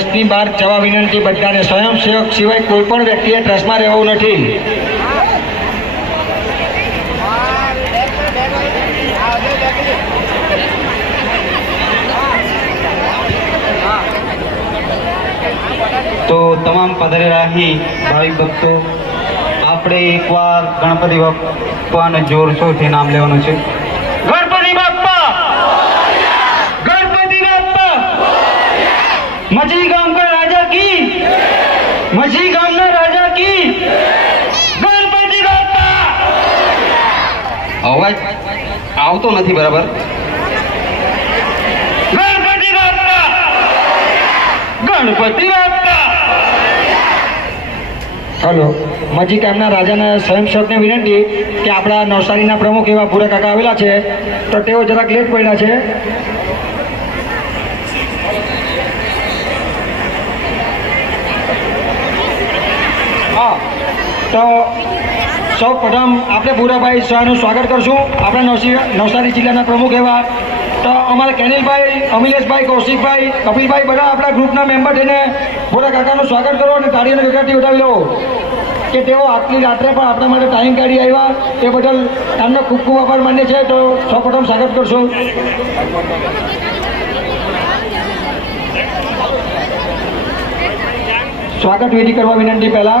ટ્રસ્ટની બહાર જવા વિનંતી બધાને. સ્વયંસેવક સિવાય કોઈ પણ વ્યક્તિએ ટ્રસ્ટમાં રહેવું નથી. તો તમામ પધારેલા ભાવિક ભક્તો, આપણે એકવાર ગણપતિ બાપ્પાને જોરશોરથી નામ લેવાનું છે. ગણપતિ બાપ્પા, ગણપતિ બાપ્પા, મજી ગામના રાજા કી, મજી ગામના રાજા કી, ગણપતિ બાપ્પા. અવાજ આવતો નથી બરાબર. ગણપતિ બાપ્પા, ગણપતિ બાપ્પા. હલો, મજી ગામના રાજાના સ્વયંસેવકને વિનંતી કે આપણા નવસારીના પ્રમુખ એવા ભૂરા કાકા આવેલા છે, તો તેઓ જરાક લેટ પડ્યા છે. હા, તો સૌ પ્રથમ આપણે ભૂરાભાઈ શાહનું સ્વાગત કરશું. આપણા નવસારી જિલ્લાના પ્રમુખ એવા તો અમારા કેનિલભાઈ, અમિલેશભાઈ, કૌશિકભાઈ, કપિલભાઈ બધા આપણા ગ્રુપના મેમ્બર થઈને ભૂરા કાકાનું સ્વાગત કરો અને તાળીઓની ગગડાટી ઉઠાવી લો કે તેઓ આટલી રાત્રે પણ આપણા માટે ટાઈમ કાઢી આવ્યા એ બદલ એમનો ખૂબ ખૂબ આભાર માન્ય છે. તો સૌપ્રથમ સ્વાગત કરશો. સ્વાગત વિધિ કરવા વિનંતી. પહેલા